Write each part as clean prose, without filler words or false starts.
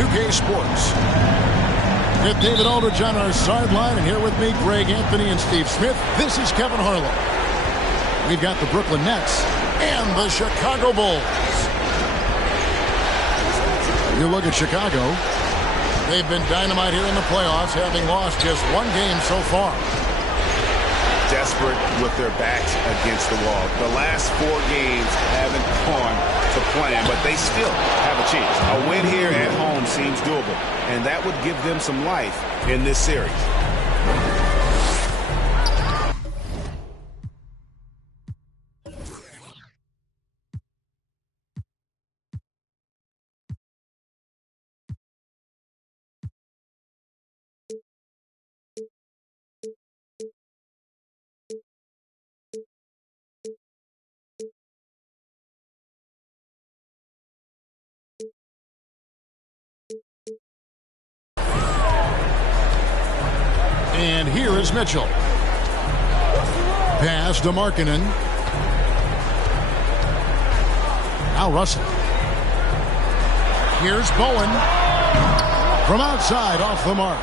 2K Sports. With David Aldridge on our sideline, and here with me, Greg Anthony and Steve Smith. This is Kevin Harlan. We've got the Brooklyn Nets and the Chicago Bulls. You look at Chicago, they've been dynamite here in the playoffs, having lost just one game so far. Desperate with their backs against the wall. The last 4 games haven't gone to plan, but they still have a chance. A win here at home seems doable, and that would give them some life in this series. And here is Mitchell. Pass to Markkanen. Now Russell. Here's Bowen. From outside, off the mark.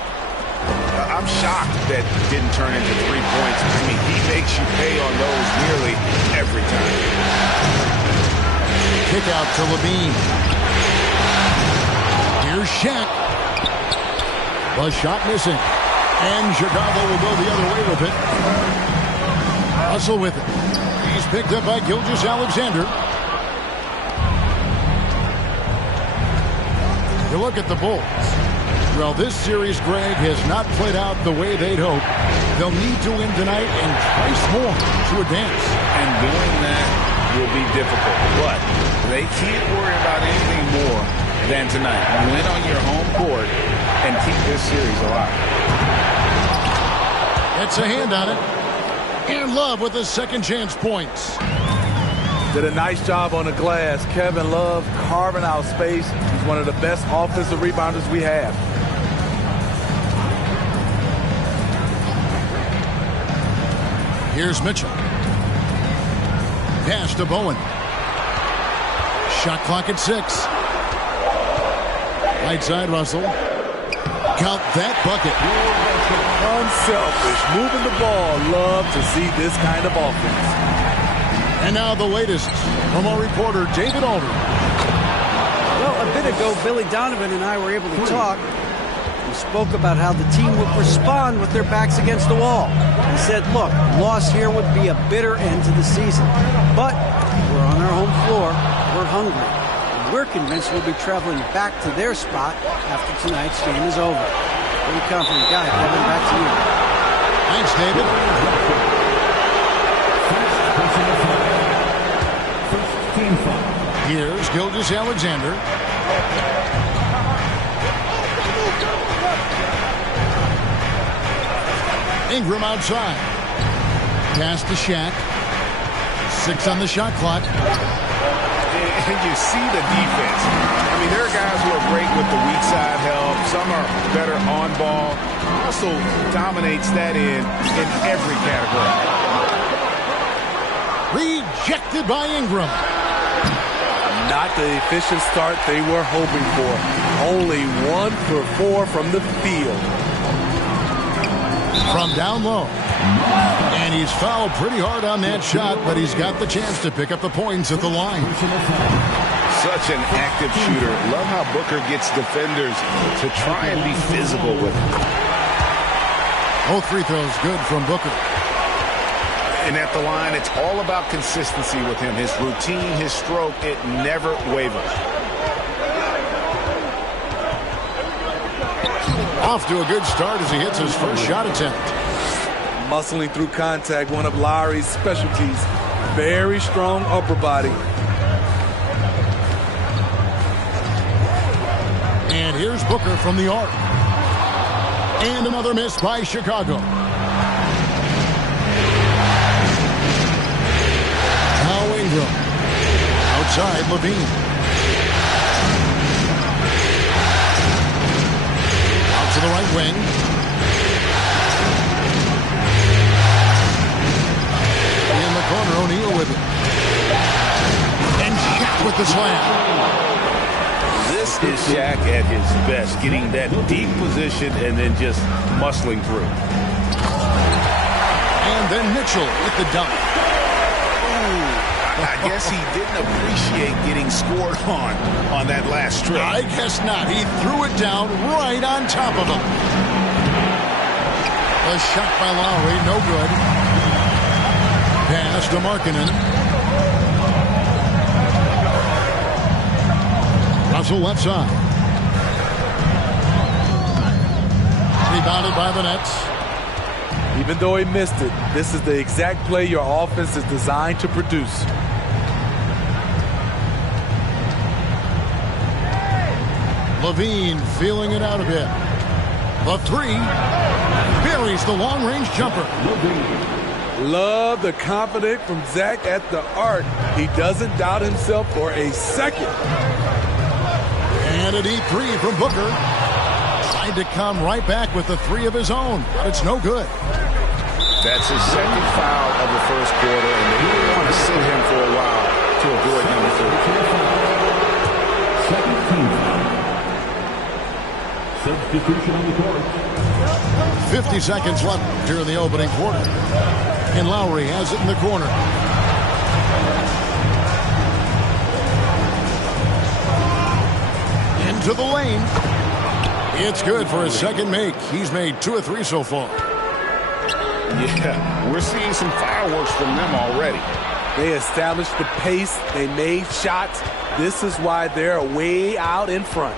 I'm shocked that didn't turn into 3 points. I mean, he makes you pay on those nearly every time. Kick out to Levine. Here's Shaq. The shot missing. And Chicago will go the other way with it. Russell with it. He's picked up by Gilgeous-Alexander. You look at the Bulls. Well, this series, Greg, has not played out the way they'd hoped. They'll need to win tonight and twice more to advance. And doing that will be difficult. But they can't worry about anything more than tonight. Win on your home court and keep this series alive. It's a hand on it. And Love with the second chance points. Did a nice job on the glass. Kevin Love carving out space. He's one of the best offensive rebounders we have. Here's Mitchell. Pass to Bowen. Shot clock at 6. Right side, Russell. Count that bucket. Unselfish, moving the ball. Love to see this kind of offense. And now the latest from our reporter, David Aldridge. Well, a bit ago, Billy Donovan and I were able to talk. We spoke about how the team would respond with their backs against the wall. He said, look, loss here would be a bitter end to the season. But we're on our home floor. We're hungry. And we're convinced we'll be traveling back to their spot after tonight's game is over. Pretty confident guy. Kevin, back to you. Thanks, David. Here's Gilgeous-Alexander. Ingram outside. Pass to Shaq. 6 on the shot clock. And you see the defense. I mean, there are guys who are great with the weak side help. Some are better on ball. Russell dominates that in every category. Rejected by Ingram. Not the efficient start they were hoping for. Only 1 for 4 from the field. From down low. And he's fouled pretty hard on that shot, but he's got the chance to pick up the points at the line. Such an active shooter. Love how Booker gets defenders to try and be physical with him. Both free throws good from Booker. And at the line, it's all about consistency with him. His routine, his stroke, it never wavers. Off to a good start as he hits his first shot attempt. Muscling through contact, one of Lowry's specialties. Very strong upper body. And here's Booker from the arc. And another miss by Chicago. Now Ingram. Outside, Levine. Out to the right wing. In the corner, O'Neal with it. And Shaq with the slam. This This is Shaq at his best, getting that deep position and then just muscling through. And then Mitchell with the dunk. I guess he didn't appreciate getting scored on that last strip. I guess not. He threw it down right on top of him. A shot by Lowry, no good. Pass to Markkanen. Russell left side. Rebounded by the Nets. Even though he missed it, this is the exact play your offense is designed to produce. Levine feeling it out a bit. The three. Buries the long-range jumper. Love the confidence from Zach at the arc. He doesn't doubt himself for a second. And a deep three from Booker. Tried to come right back with the three of his own, but it's no good. That's his second foul of the first quarter, and they really want to sit him for a while to avoid number 3. Substitution on the court. 50 seconds left here in the opening quarter. And Lowry has it in the corner. Into the lane. It's good for his second make. He's made 2 or 3 so far. Yeah, we're seeing some fireworks from them already. They established the pace. They made shots. This is why they're way out in front.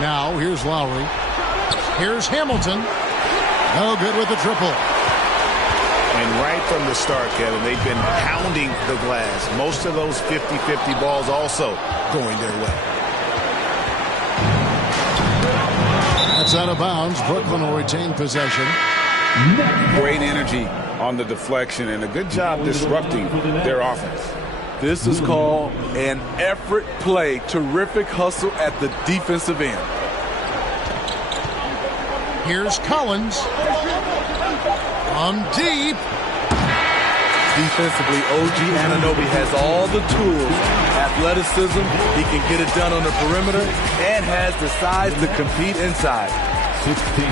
Now, here's Lowry. Here's Hamilton. No good with the triple. And right from the start, Kevin, they've been pounding the glass. Most of those 50-50 balls also going their way. That's out of bounds. Brooklyn will retain possession. Great energy on the deflection and a good job disrupting their offense. This is called an effort play. Terrific hustle at the defensive end. Here's Collins. From deep. Defensively, OG Anunoby has all the tools. Athleticism, he can get it done on the perimeter, and has the size to compete inside. 16.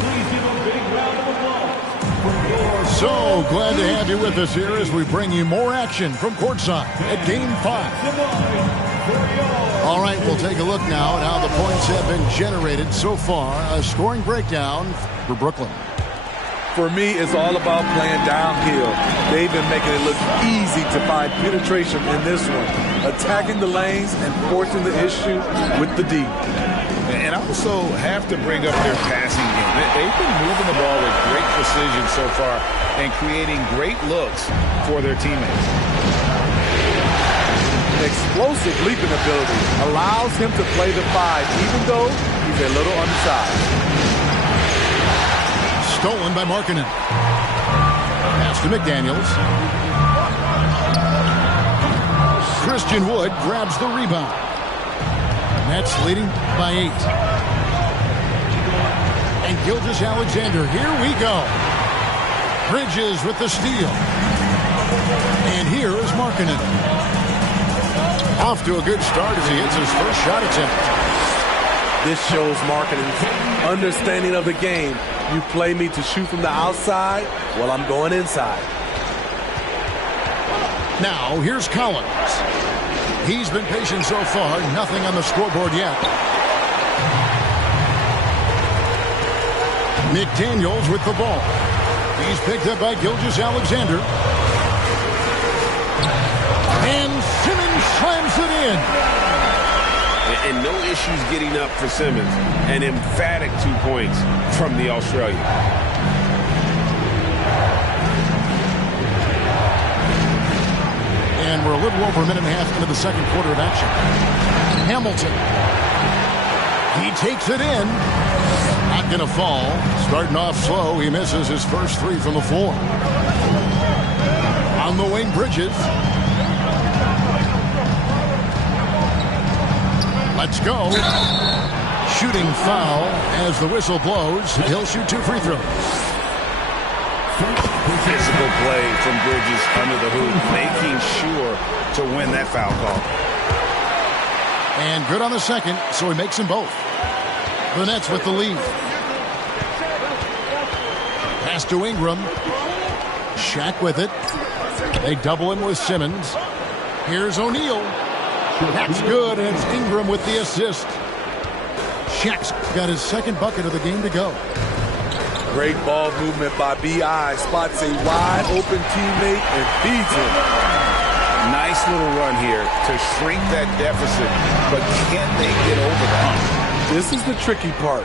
Please give a big round of applause. So glad to have you with us here as we bring you more action from courtside at Game 5. All right, we'll take a look now at how the points have been generated so far. A scoring breakdown for Brooklyn. For me, it's all about playing downhill. They've been making it look easy to find penetration in this one, attacking the lanes and forcing the issue with the D. And also have to bring up their passing game. They've been moving the ball with great precision so far and creating great looks for their teammates. Explosive leaping ability allows him to play the 5, even though he's a little undersized. Stolen by Markkanen. Pass to McDaniels. Christian Wood grabs the rebound. Nets leading by 8. And Gilgeous-Alexander, here we go. Bridges with the steal. And here is Markkanen. Off to a good start as he hits his first shot attempt. This shows Markkanen's understanding of the game. You play me to shoot from the outside, well, I'm going inside. Now, here's Collins. He's been patient so far. Nothing on the scoreboard yet. McDaniels with the ball. He's picked up by Gilgeous-Alexander. And Simmons slams it in. And no issues getting up for Simmons. An emphatic 2 points from the Australian. And we're a little over a minute and a half into the second quarter of action. Hamilton. He takes it in. Not going to fall. Starting off slow. He misses his first 3 from the floor. On the wing, Bridges. Let's go. Shooting foul as the whistle blows. He'll shoot 2 free throws. physical play from Bridges under the hoop, making sure to win that foul call. And good on the second, so he makes them both. The Nets with the lead. Pass to Ingram. Shaq with it. They double him with Simmons. Here's O'Neal. That's good, and it's Ingram with the assist. Shaq's got his second bucket of the game to go. Great ball movement by B.I. Spots a wide open teammate and feeds him. Nice little run here to shrink that deficit, but can they get over the hump? This is the tricky part.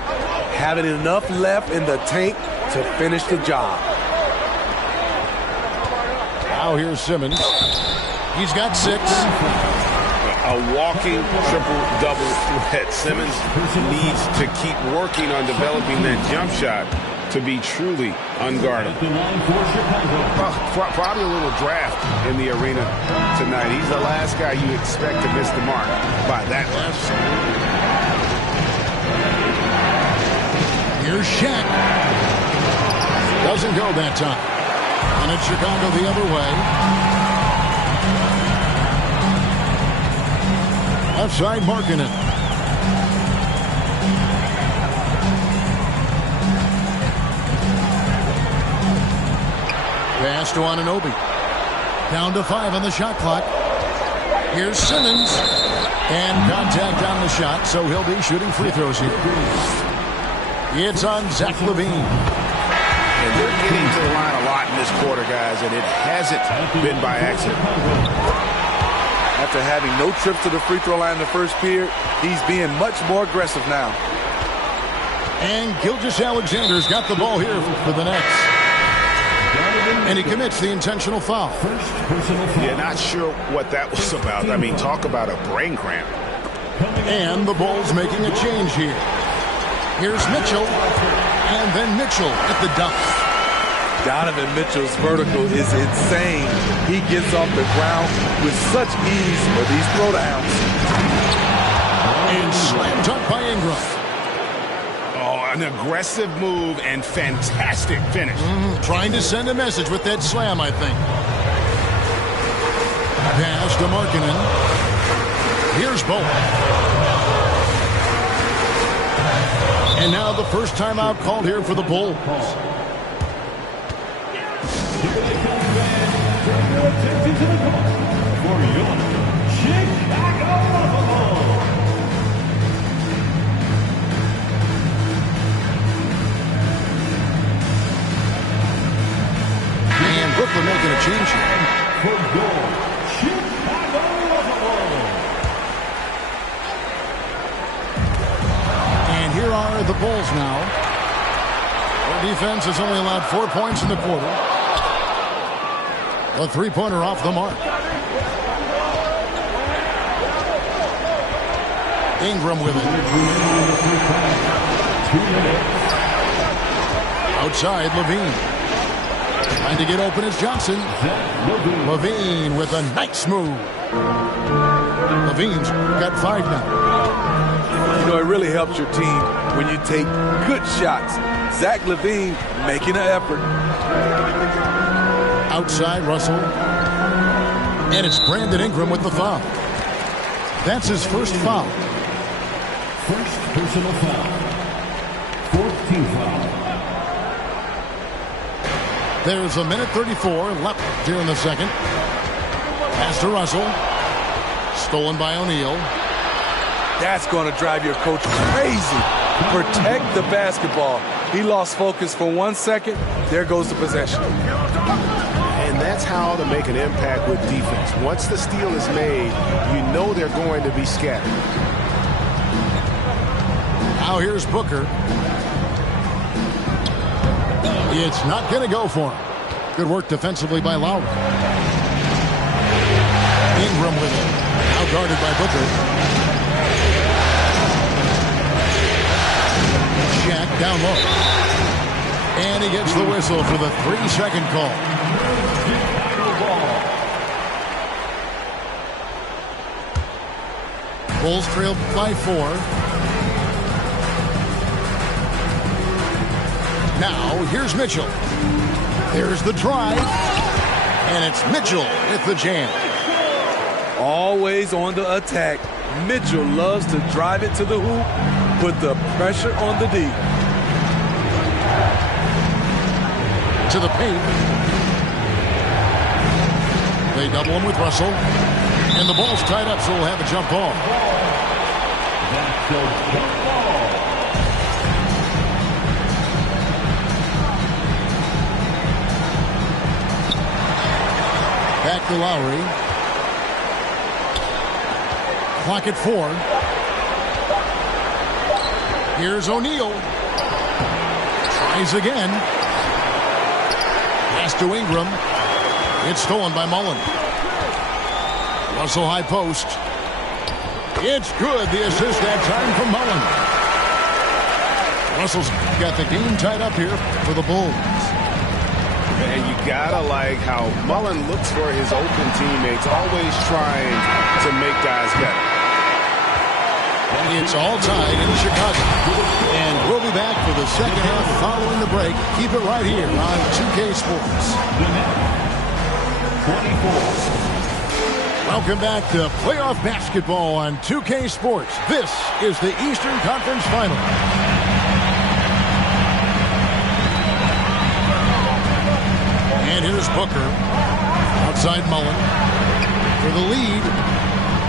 Having enough left in the tank to finish the job. Now here's Simmons. He's got 6. A walking triple-double threat. Simmons needs to keep working on developing that jump shot to be truly unguardable. Probably a little draft in the arena tonight. He's the last guy you expect to miss the mark by that much. Here's Shaq. Doesn't go that time. And it's Chicago the other way. Outside Markkanen. Pass to Anunoby. Down to 5 on the shot clock. Here's Simmons. And contact on the shot, so he'll be shooting free throws here. It's on Zach LaVine. And they're getting to the line a lot in this quarter, guys, and it hasn't been by accident. After having no trips to the free throw line in the first period, he's being much more aggressive now. And Gilgeous-Alexander's got the ball here for the Nets. And he commits the intentional foul. Yeah, not sure what that was about. I mean, talk about a brain cramp. And the Bulls making a change here. Here's Mitchell. And then Mitchell at the dunk. Donovan Mitchell's vertical is insane. He gets off the ground with such ease for these throwdowns. And slam dunk by Ingram. Oh, an aggressive move and fantastic finish. Trying to send a message with that slam, I think. Pass to Markkanen. Here's Bowen. And now the first timeout called here for the Bulls. And Brooklyn making a change here. And here are the Bulls now. Their defense has only allowed 4 points in the quarter. A three-pointer off the mark. Ingram with it. Outside, LaVine. Trying to get open is Johnson. LaVine with a nice move. LaVine's got 5 now. You know, it really helps your team when you take good shots. Zach LaVine making an effort. Outside, Russell. And it's Brandon Ingram with the foul. That's his first foul. First personal foul. 14th foul. There's a minute 34 left here in the second. Pass to Russell. Stolen by O'Neal. That's going to drive your coach crazy. Protect the basketball. He lost focus for 1 second. There goes the possession. And that's how to make an impact with defense. Once the steal is made, you know they're going to be scattered. Now here's Booker. It's not going to go for him. Good work defensively by Lowry. Ingram with it. Now guarded by Booker. Shaq down low. And he gets the whistle for the 3-second call. Bulls trail by 4. Now, here's Mitchell. There's the drive. And it's Mitchell with the jam. Always on the attack. Mitchell loves to drive it to the hoop, put the pressure on the D. To the paint. They double him with Russell. And the ball's tied up, so we'll have a jump ball. That's a jump ball. Back to Lowry. Clock at 4. Here's O'Neal. Tries again. Pass to Ingram. It's stolen by Mullen. Russell high post. It's good. The assist that time from Mullen. Russell's got the game tied up here for the Bulls. And you gotta like how Mullen looks for his open teammates, always trying to make guys better. It's all tied in Chicago. And we'll be back for the second half following the break. Keep it right here on 2K Sports. 24. Welcome back to playoff basketball on 2K Sports. This is the Eastern Conference Final. And here's Booker. Outside Mullen. For the lead.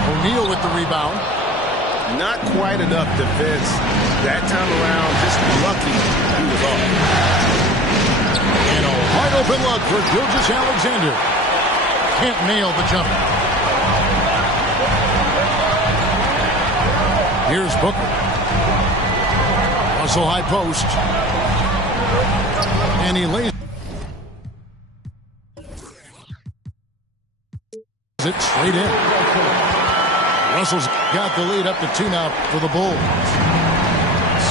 O'Neal with the rebound. Not quite enough defense that time around. Just lucky he was off. And a wide open look for Gilgeous-Alexander. Can't nail the jumper. Here's Booker. Russell high post. And he lays it straight in. Russell's got the lead up to 2 now for the Bulls.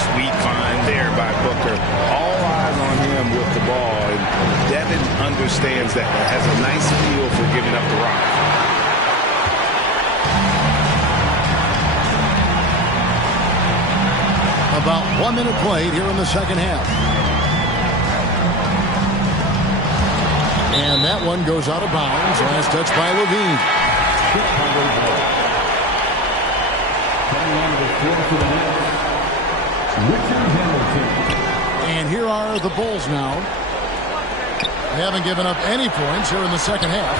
Sweet find there by Booker. All eyes on him with the ball. And Devin understands that. Has a nice feel for giving up the rock. About 1 minute played here in the second half. And that one goes out of bounds. Last touch by Levine. And here are the Bulls now. They haven't given up any points here in the second half.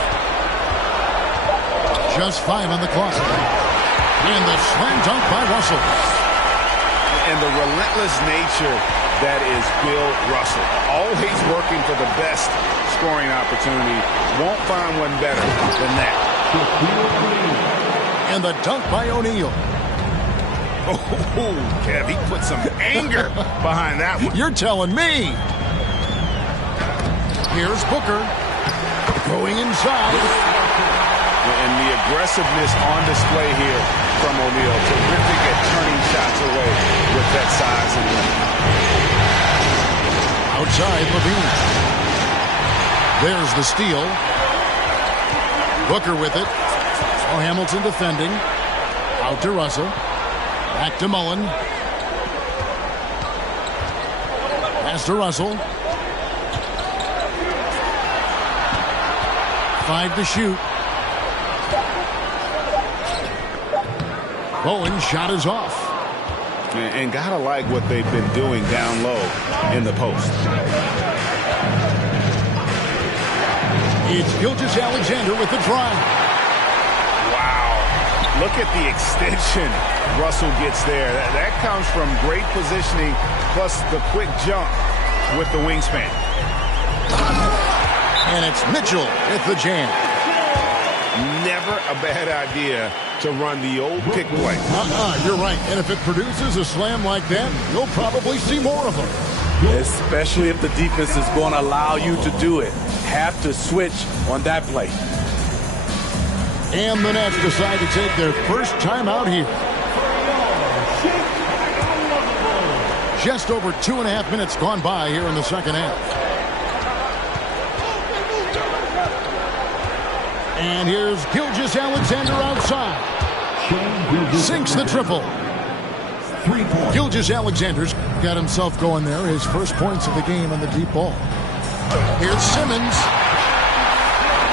Just 5 on the clock. And the slam dunk by Russell. And the relentless nature that is Bill Russell. Always working for the best scoring opportunity. Won't find one better than that. And the dunk by O'Neal. Oh, Kev, he put some anger behind that one. You're telling me. Here's Booker. Going inside. And the aggressiveness on display here from O'Neal. Terrific at turning shots away with that size and length. Outside Levine. There's the steal. Booker with it. Oh, Hamilton defending. Out to Russell. Back to Mullen. Pass to Russell. 5 to shoot. Bowen's shot is off. And gotta like what they've been doing down low in the post. It's Gilgeous-Alexander with the drive. Wow. Look at the extension Russell gets there. That comes from great positioning plus the quick jump with the wingspan. And it's Mitchell with the jam. Never a bad idea to run the old pick play. You're right. And if it produces a slam like that, you'll probably see more of them. Especially if the defense is going to allow you to do it. Have to switch on that play. And the Nets decide to take their first time out here. Just over 2.5 minutes gone by here in the second half. And here's Gilgeous-Alexander outside. Sinks the triple. Gilgeous-Alexander's got himself going there. His first points of the game on the deep ball. Here's Simmons.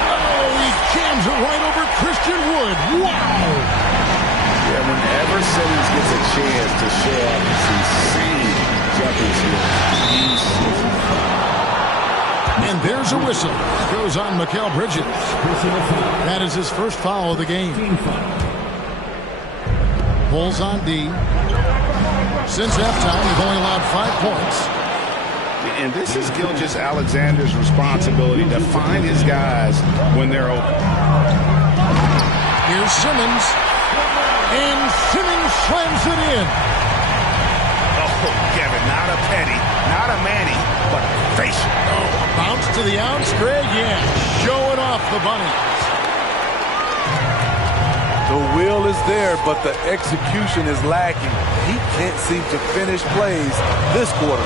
Oh, he jams it right over Christian Wood. Wow! Yeah, whenever Simmons gets a chance to show off his insane jumping skills, and there's a whistle. Goes on Mikal Bridges. That is his first foul of the game. Bulls on D. Since halftime, they've only allowed 5 points. And this is Gilgeous-Alexander's responsibility to find his guys when they're open. Here's Simmons. And Simmons slams it in. Oh, Kevin, not a penny, not a Manny, but facial. Oh, a bounce to the outs, Greg. Yeah, showing off the Bunnies. The will is there, but the execution is lacking. He can't seem to finish plays this quarter.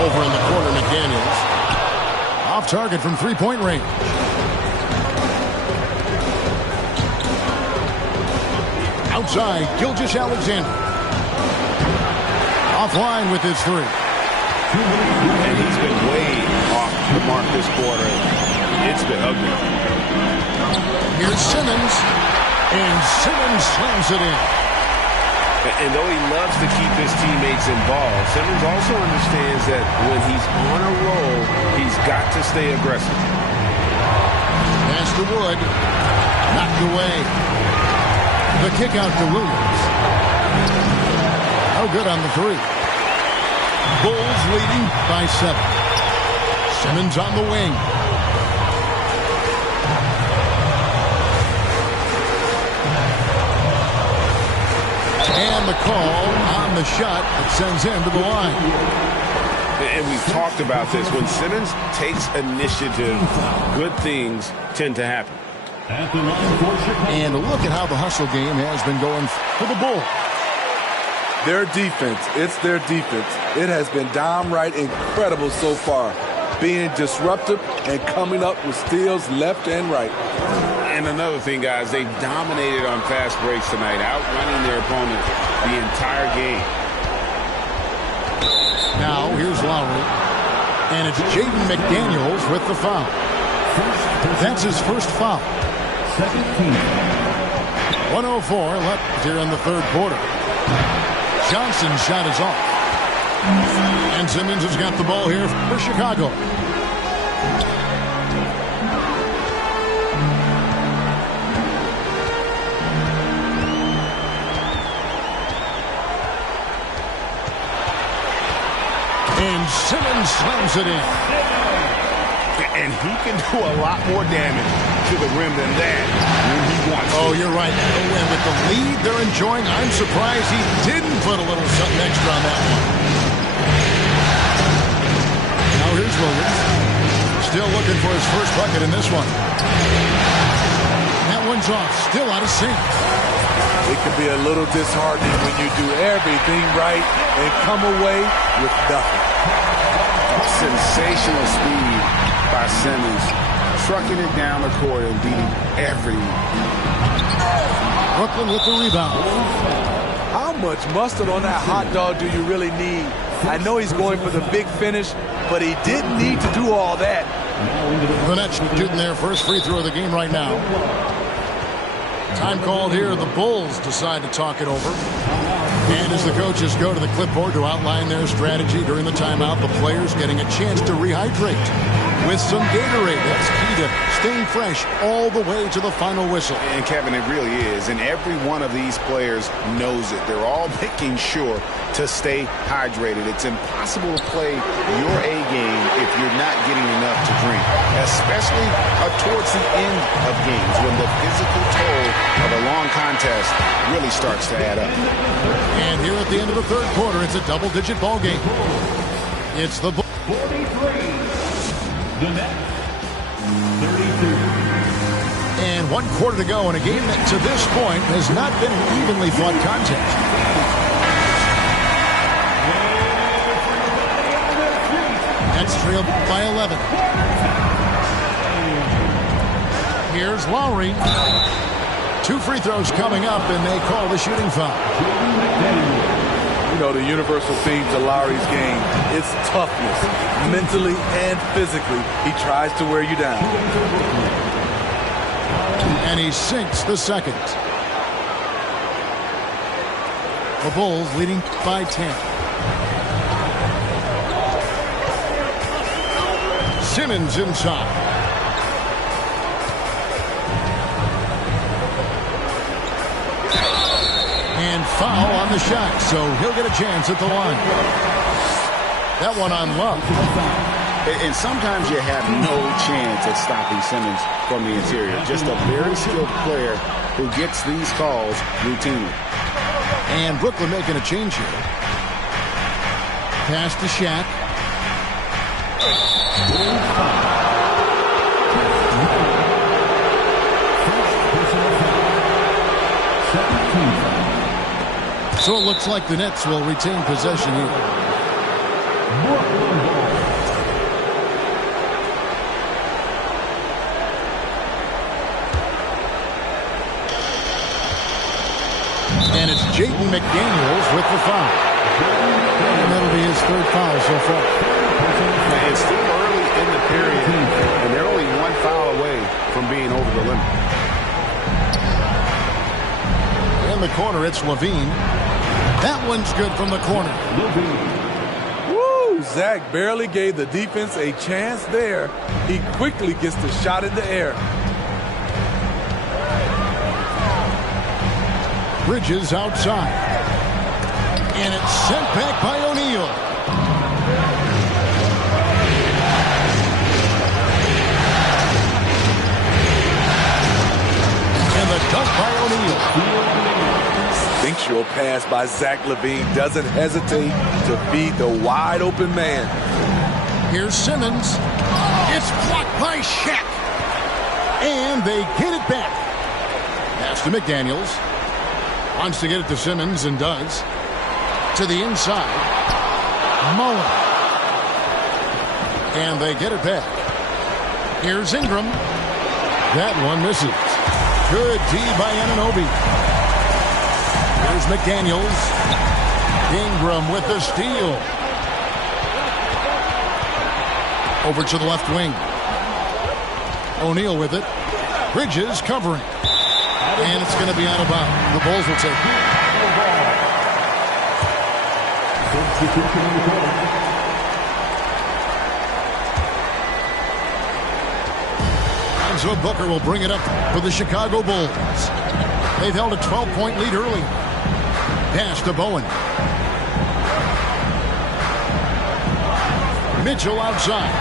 Over in the corner, McDaniels. Off target from three-point range. Outside, Gilgeous-Alexander. Offline with his 3. And he's been way off the mark this quarter. It's been ugly. Here's Simmons. And Simmons slams it in. And though he loves to keep his teammates involved, Simmons also understands that when he's on a roll, he's got to stay aggressive. Pass to Wood. Knocked away. The kick out to Williams. No good on the 3. Bulls leading by 7. Simmons on the wing. And the call on the shot that sends him to the line. And we've talked about this. When Simmons takes initiative, good things tend to happen. And look at how the hustle game has been going for the Bulls. Their defense, it's their defense. It has been downright incredible so far, being disruptive and coming up with steals left and right. And another thing, guys, they dominated on fast breaks tonight, outrunning their opponent the entire game. Now, here's Lowry. And it's Jaden McDaniels with the foul. That's his first foul. 1:04 left here in the third quarter. Johnson's shot is off. And Simmons has got the ball here for Chicago. And Simmons slams it in. And he can do a lot more damage to the rim than that when he wants to. Oh, you're right. And with the lead they're enjoying, I'm surprised he didn't put a little something extra on that one. Now here's Williams. Still looking for his first bucket in this one. That one's off. Still out of sync. It can be a little disheartening when you do everything right and come away with nothing. Sensational speed by Simmons, trucking it down the court and beating everyone. Brooklyn with the rebound. How much mustard on that hot dog do you really need? I know he's going for the big finish, but he didn't need to do all that. The Nets shooting their first free throw of the game right now. Time called here. The Bulls decide to talk it over. And as the coaches go to the clipboard to outline their strategy during the timeout, the players getting a chance to rehydrate with some Gatorade. That's key to staying fresh all the way to the final whistle. And Kevin, it really is. And every one of these players knows it. They're all making sure to stay hydrated. It's impossible to play your A game if you're not getting enough to drink, especially towards the end of games when the physical toll of a long contest really starts to add up. And here at the end of the third quarter, it's a double-digit ball game. It's the 43. The Nets. 32. And 1 quarter to go in a game that to this point has not been an evenly fought contest. That's trailed by 11. Here's Lowry. 2 free throws coming up, and they call the shooting foul. know, the universal theme to Lowry's game is toughness. Mentally and physically, he tries to wear you down. And he sinks the second. The Bulls leading by 10. Simmons inside. And foul on the shot, so he'll get a chance at the line. That one on Love. And sometimes you have no chance at stopping Simmons from the interior. Just a very skilled player who gets these calls routinely. And Brooklyn making a change here. Pass to Shaq. So it looks like the Nets will retain possession here. And it's Jaden McDaniels with the foul. And that'll be his third foul so far. It's still early in the period, and they're only one foul away from being over the limit. In the corner, it's Levine. That one's good from the corner. Woo! Zach barely gave the defense a chance there. He quickly gets the shot in the air. Bridges outside. And it's sent back by O'Neal. And the dunk by O'Neal. Instinctual pass by Zach LaVine doesn't hesitate to feed the wide open man. Here's Simmons. It's blocked by Shaq. And they get it back. Pass to McDaniels. Wants to get it to Simmons and does. To the inside. Mullen. And they get it back. Here's Ingram. That one misses. Good D by Anunoby. Here's McDaniels. Ingram with the steal. Over to the left wing. O'Neal with it. Bridges covering. And it's going to be out of bounds. The Bulls will take it. And so Booker will bring it up for the Chicago Bulls. They've held a 12-point lead early. Pass to Bowen. Mitchell outside.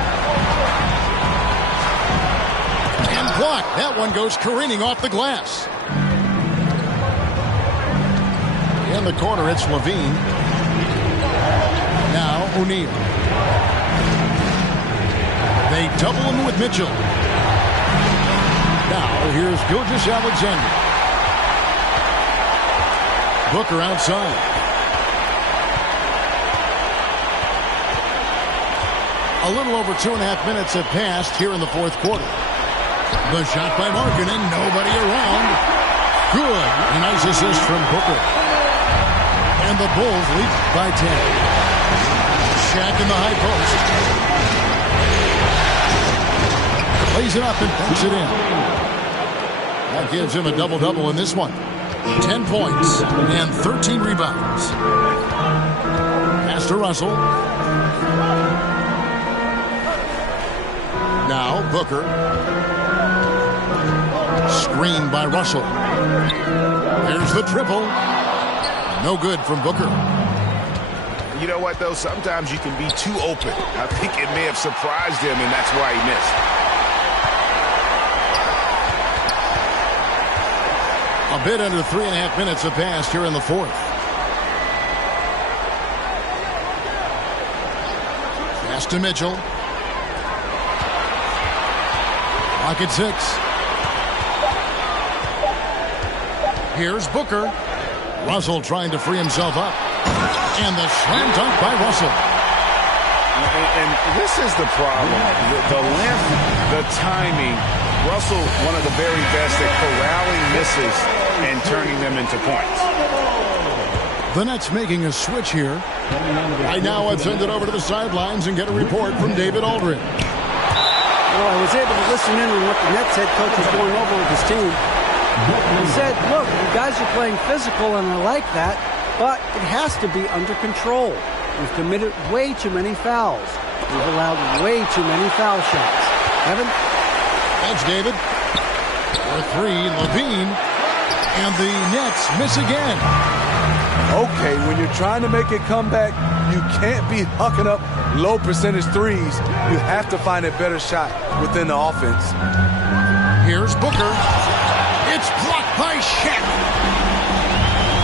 And blocked. That one goes careening off the glass. In the corner, it's Levine. Now O'Neal. They double him with Mitchell. Now here's Gilgeous-Alexander. Booker outside. A little over 2.5 minutes have passed here in the fourth quarter. The shot by Markkanen, nobody around. Good. A nice assist from Booker. And the Bulls lead by 10. Shaq in the high post. Lays it up and punks it in. That gives him a double-double in this one. 10 points and 13 rebounds. Pass to Russell. Now Booker. Screen by Russell. There's the triple. No good from Booker. You know what, though? Sometimes you can be too open. I think it may have surprised him, and that's why he missed. A bit under 3.5 minutes have passed here in the fourth. Pass to Mitchell. Clock at 6. Here's Booker. Russell trying to free himself up. And the slam dunk by Russell. And this is the problem. The length, the timing. Russell, one of the very best at corralling misses and turning them into points. The Nets making a switch here. Right now, let's send it over to the sidelines and get a report from David Aldridge. Well, I was able to listen in on what the Nets head coach was going over with his team. He said, look, you guys are playing physical, and I like that, but it has to be under control. We've committed way too many fouls. We've allowed way too many foul shots. Evan? Thanks, David. For three, Levine. And the Nets miss again. Okay, when you're trying to make a comeback, you can't be hucking up low percentage threes. You have to find a better shot within the offense. Here's Booker. It's blocked by Shaq.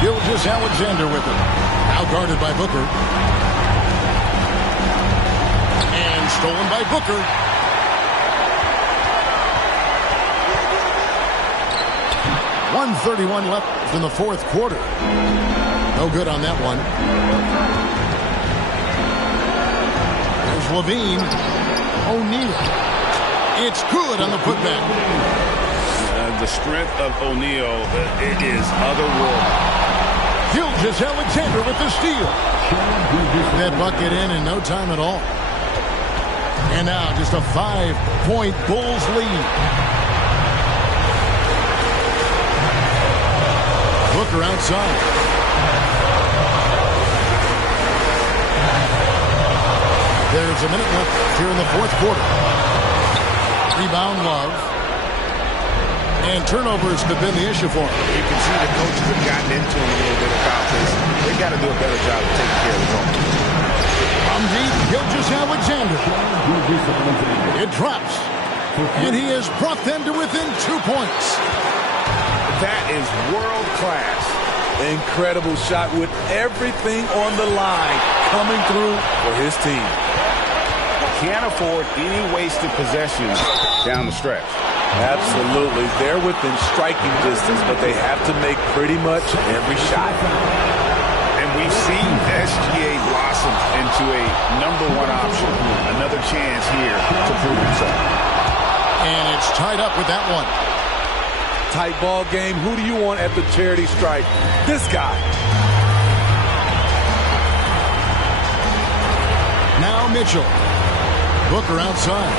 Gilgeous-Alexander with it. Now guarded by Booker. And stolen by Booker. .131 left in the fourth quarter. No good on that one. There's Levine. O'Neal. It's good on the putback. The strength of O'Neal, it is otherworldly. Gilgeous-Alexander with the steal. That bucket in no time at all. And now just a 5-point Bulls lead. Booker outside. There's a minute left here in the fourth quarter. Rebound, Love. And turnovers have been the issue for him. You can see the coaches have gotten into him a little bit about this. They got to do a better job of taking care of the ball. From deep, Gilgeous-Alexander. It drops. And he has brought them to within 2 points. That is world class. Incredible shot with everything on the line coming through for his team. Can't afford any wasted possessions down the stretch. Absolutely. They're within striking distance, but they have to make pretty much every shot. And we've seen SGA blossom into a #1 option. Another chance here to prove himself. And it's tied up with that one. Tight ball game. Who do you want at the charity stripe? This guy. Now Mitchell. Booker outside.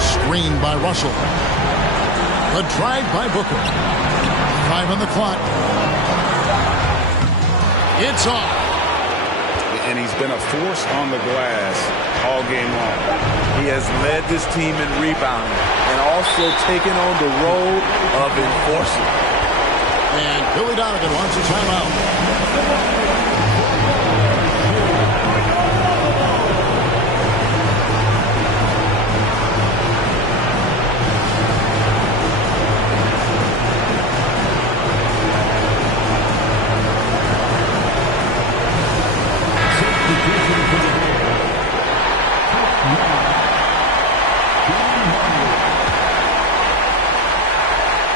Screened by Russell. A drive by Booker. 5 on the clock. It's off. And he's been a force on the glass all game long. He has led this team in rebounding and also taken on the role of enforcer. And Billy Donovan wants a timeout.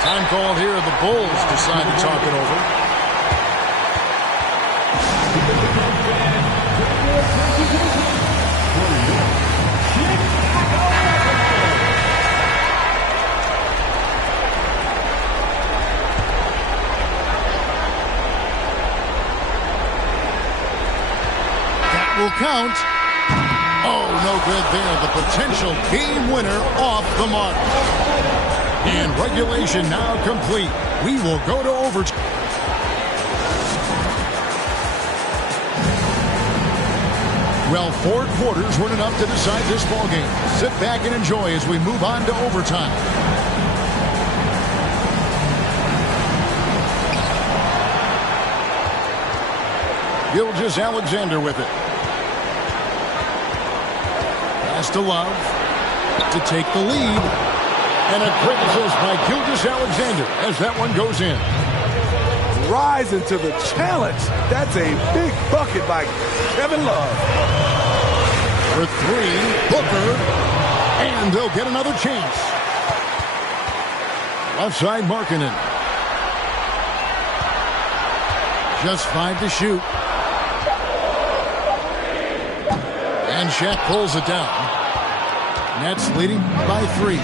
Time called here. The Bulls decide to talk it over. That will count. Oh, no good there. The potential game winner off the mark. And regulation now complete. We will go to overtime. Well, 4 quarters weren't enough to decide this ballgame. Sit back and enjoy as we move on to overtime. Gilgeous-Alexander with it. Pass to Love to take the lead. And a quick assist by Gilgeous-Alexander as that one goes in. Rising to the challenge. That's a big bucket by Kevin Love. For 3, Booker. And they'll get another chance. Left side, Markkanen. Just 5 to shoot. And Shaq pulls it down. Nets leading by 3.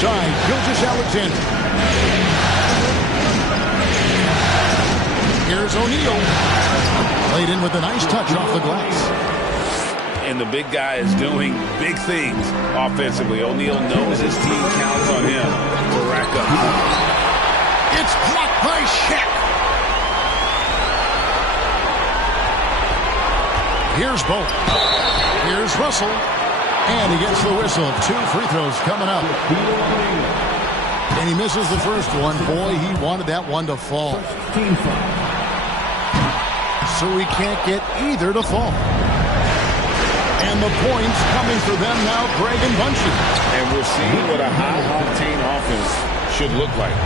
side. Gilgeous-Alexander. Here's O'Neal. Played in with a nice touch off the glass. And the big guy is doing big things offensively. O'Neal knows his team counts on him to rack up. It's blocked by Shaq. Here's Bolt. Here's Russell. And he gets the whistle. 2 free throws coming up. And he misses the first one. Boy, he wanted that one to fall. So he can't get either to fall. And the points coming for them now, Greg and Bunchy. And we're seeing what a high-octane offense should look like.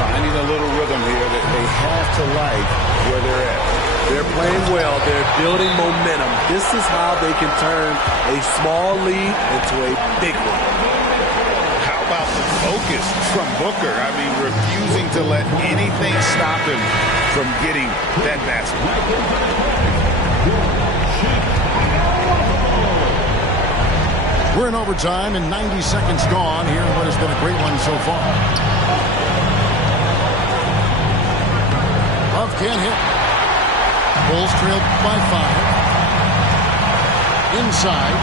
Finding a little rhythm here that they have to like where they're at. They're playing well. They're building momentum. This is how they can turn a small lead into a big one. How about the focus from Booker? I mean, refusing to let anything stop him from getting that basket. We're in overtime and 90 seconds gone here in what has been a great one so far. Love can't hit. Bulls trailed by 5. Inside.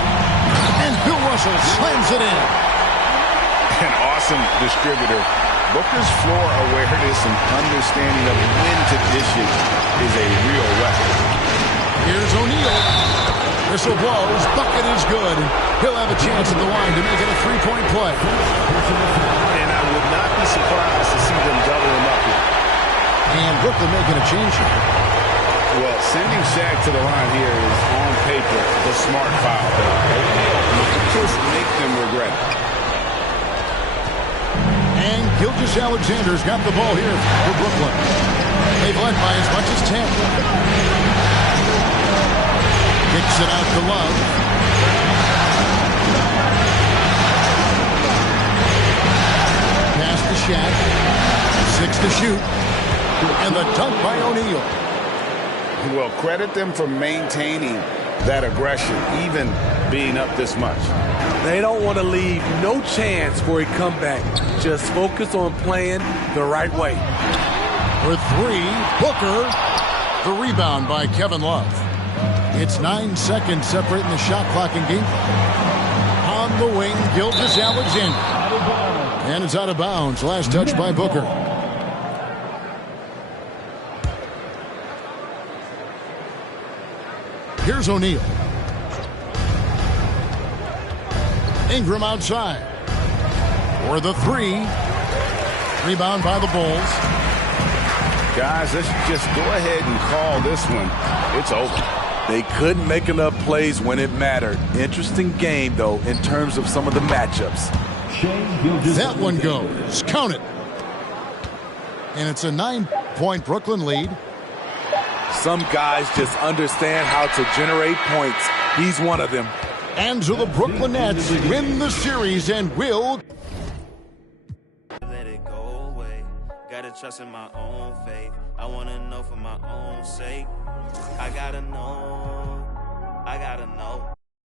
And Bill Russell slams it in. An awesome distributor. Booker's floor awareness and understanding of when to dish it is a real weapon. Here's O'Neal. Whistle blows. Bucket is good. He'll have a chance at the line to make it a 3-point play. And I would not be surprised to see them double him up here. And Brooklyn making a change here. Well, sending Shaq to the line here is on paper the smart foul. Just make them regret it. And Gilgeous-Alexander's got the ball here for Brooklyn. They've led by as much as 10. Kicks it out to Love. Pass to Shaq. 6 to shoot. And the dunk by O'Neal. Well, credit them for maintaining that aggression, even being up this much. They don't want to leave no chance for a comeback. Just focus on playing the right way. For 3, Booker. The rebound by Kevin Love. It's 9 seconds separating the shot clock and game clock. On the wing, Gilgeous-Alexander. And it's out of bounds. Last touch by Booker. Here's O'Neal. Ingram outside. For the 3. Rebound by the Bulls. Guys, let's just go ahead and call this one. It's over. They couldn't make enough plays when it mattered. Interesting game, though, in terms of some of the matchups. That one goes. Count it. And it's a 9-point Brooklyn lead. Some guys just understand how to generate points. He's one of them. And so the Brooklyn Nets win the series and will. Let it go away. Gotta trust in my own faith. I wanna know for my own sake. I gotta know.